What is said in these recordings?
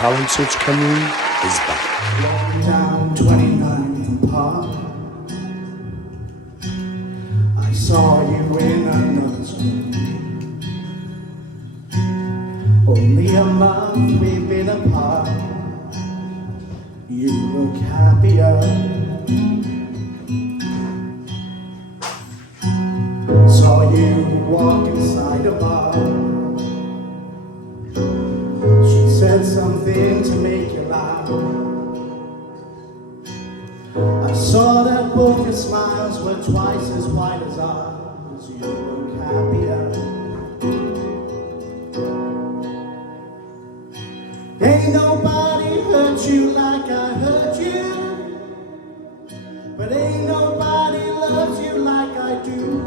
Talent Search Cymru is back. Walking down 29th Park, I saw you in another school. Only a month we've been apart. You look happier. Saw you walk inside a bar. She said something to make you laugh. I saw that both your smiles were twice as wide as ours. You look happier. Ain't nobody hurt you like I hurt you, but ain't nobody loves you like I do.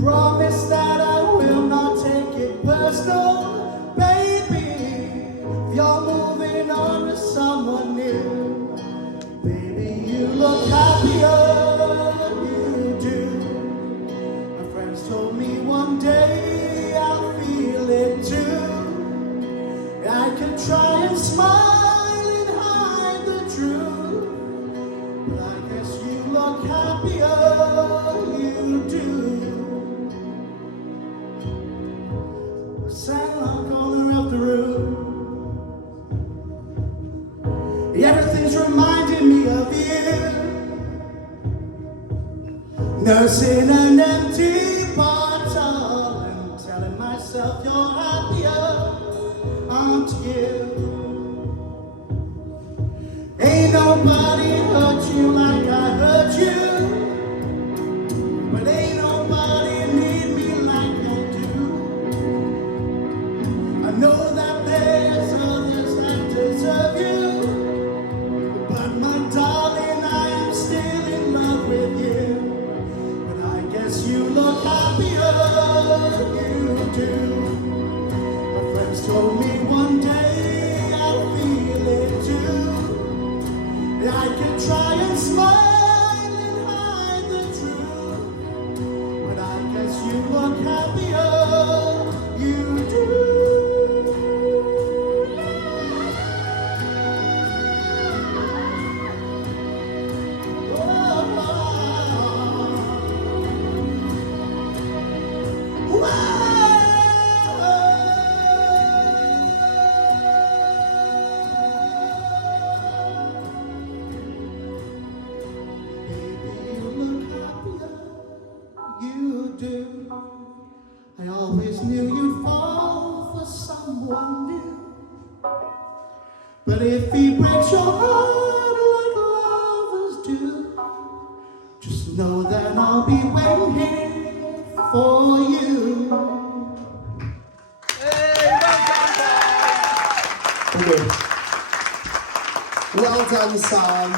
Promise that I will not take it personal, baby. If you're moving on to someone new, baby, you look happier, you do. My friends told me one day I'll feel it too. I could try and smile and hide the truth, but I guess you look happier, you do. Sat on the corner of the room. Everything's reminding me of you. Nursing an empty bottle and telling myself you're happier, aren't you? Ain't nobody hurt you like I hurt you, but ain't nobody need me like I do. I know that there's others that deserve you, but my darling, I am still in love with you. But I guess you look happier, you do. My friends told me one day I'll feel it too. I could try and smile and hide the truth, but I guess you look happier, you do. I always knew you'd fall for someone new, but if he breaks your heart like lovers do, just know that I'll be waiting for you. Okay. Well done, Sam.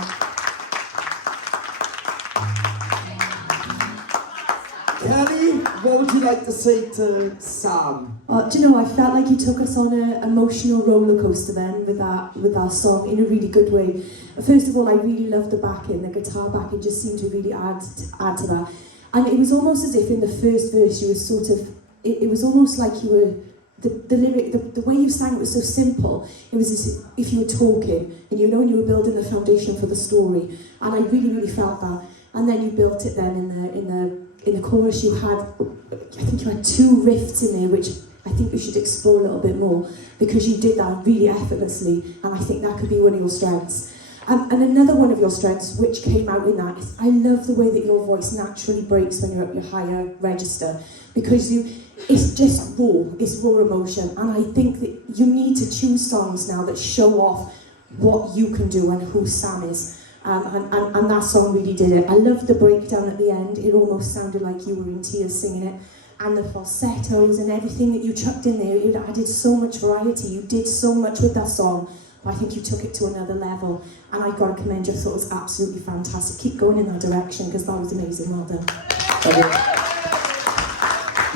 Kelly, what would you like to say to Sam? Do you know, I felt like you took us on an emotional roller coaster then with that song in a really good way. First of all, I really loved the backing. The guitar backing just seemed to really add to that. And it was almost as if in the first verse you were sort of, it was almost like you were, the lyric, the way you sang it was so simple. It was as if you were talking and you were building the foundation for the story. And I really, really felt that. And then you built it then in the chorus. You had, I think you had two riffs in there, which I think we should explore a little bit more, because you did that really effortlessly, and I think that could be one of your strengths. And another one of your strengths, which came out in that, is I love the way that your voice naturally breaks when you're at your higher register, because it's just raw, it's raw emotion, and I think that you need to choose songs now that show off what you can do and who Sam is. And that song really did it. I loved the breakdown at the end. It almost sounded like you were in tears singing it. And the falsettos and everything that you chucked in there, it added so much variety. You did so much with that song. But I think you took it to another level. And I've got to commend you. I thought it was absolutely fantastic. Keep going in that direction, because that was amazing. Well done.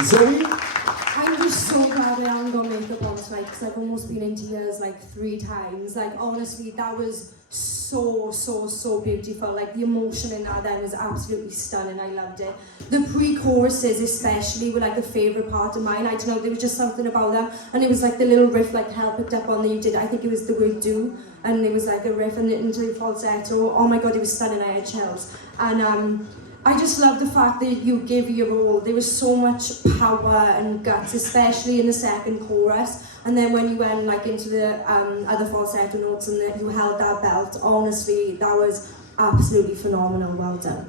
Zoe? I'm just so glad I haven't got makeup on tonight, because I've almost been in tears like 3 times. Like, honestly, that was so so beautiful. Like the emotion in that then was absolutely stunning. I loved it. The pre-choruses especially were like a favourite part of mine. I don't know, there was just something about them, and it was like the little riff like Hell picked up on that you did. I think it was the word do, and it was like a riff and into the falsetto. Oh my god, it was stunning. I had chills. And I just love the fact that you give your all. There was so much power and guts, especially in the second chorus. And then when you went like into the other falsetto notes and that you held that belt, honestly, that was absolutely phenomenal. Well done.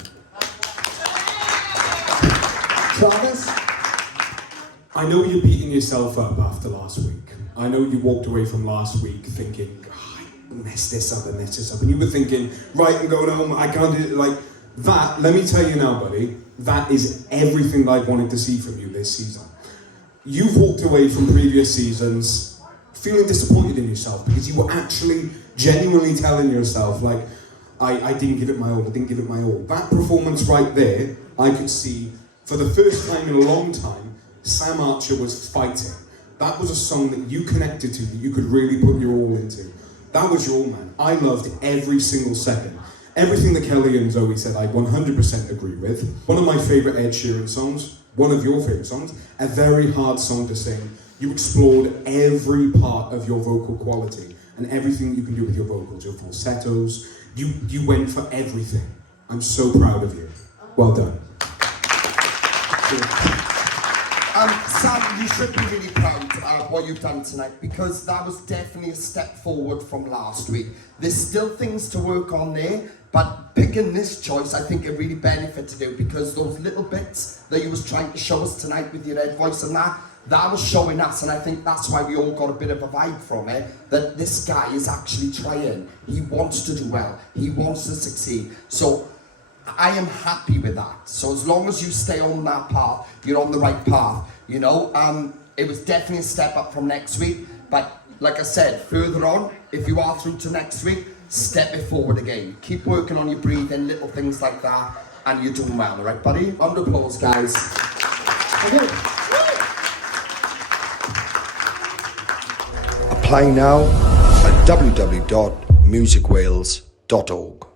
Travis? I know you're beating yourself up after last week. I know you walked away from last week thinking, oh, I messed this up, and you were thinking, right, I'm going home, I can't do it, like, that, let me tell you now, buddy, that is everything that I wanted to see from you this season. You've walked away from previous seasons feeling disappointed in yourself because you were actually genuinely telling yourself, like, I didn't give it my all, I didn't give it my all. That performance right there, I could see, for the first time in a long time, Sam Archer was fighting. That was a song that you connected to, that you could really put your all into. That was your all, man. I loved every single second. Everything that Kelly and Zoe said, I 100% agree with. One of my favourite Ed Sheeran songs, one of your favourite songs, a very hard song to sing. You explored every part of your vocal quality and everything you can do with your vocals, your falsettos. You went for everything. I'm so proud of you. Well done. Sam, you should be really proud of what you've done tonight, because that was definitely a step forward from last week. There's still things to work on there, but picking this choice, I think it really benefited you, because those little bits that you was trying to show us tonight with your red voice and that was showing us, and I think that's why we all got a bit of a vibe from it, that this guy is actually trying. He wants to do well. He wants to succeed. So I am happy with that. So as long as you stay on that path, you're on the right path, you know. It was definitely a step up from next week, but like I said, further on, if you are through to next week, step it forward again. Keep working on your breathing, little things like that, and you're doing well, all right, buddy? Round of applause, guys. Okay. Apply now at www.musicwales.org.